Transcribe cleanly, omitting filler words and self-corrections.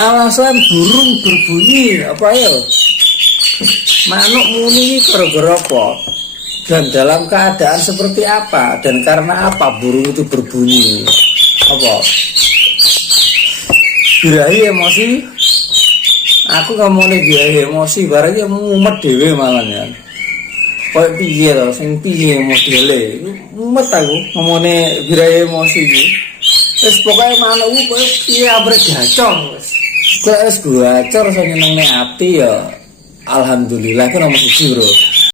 alasan burung berbunyi apa ya? Manuk muni gara-gara apa? Dan dalam keadaan seperti apa? Dan karena apa burung itu berbunyi? Apa? Birahi emosi? Aku ngomongnya birahi emosi, barangnya mumet dewe malah ya. Kayak piye to, sing piye modele? Mumet aku ngomongnya birahi emosi iki. Wis pokoke manuk ku koyo piye abrek gacor wis. Kok wis gacor sing nyenengne ati ya. Alhamdulillah ku nomor 1, Bro.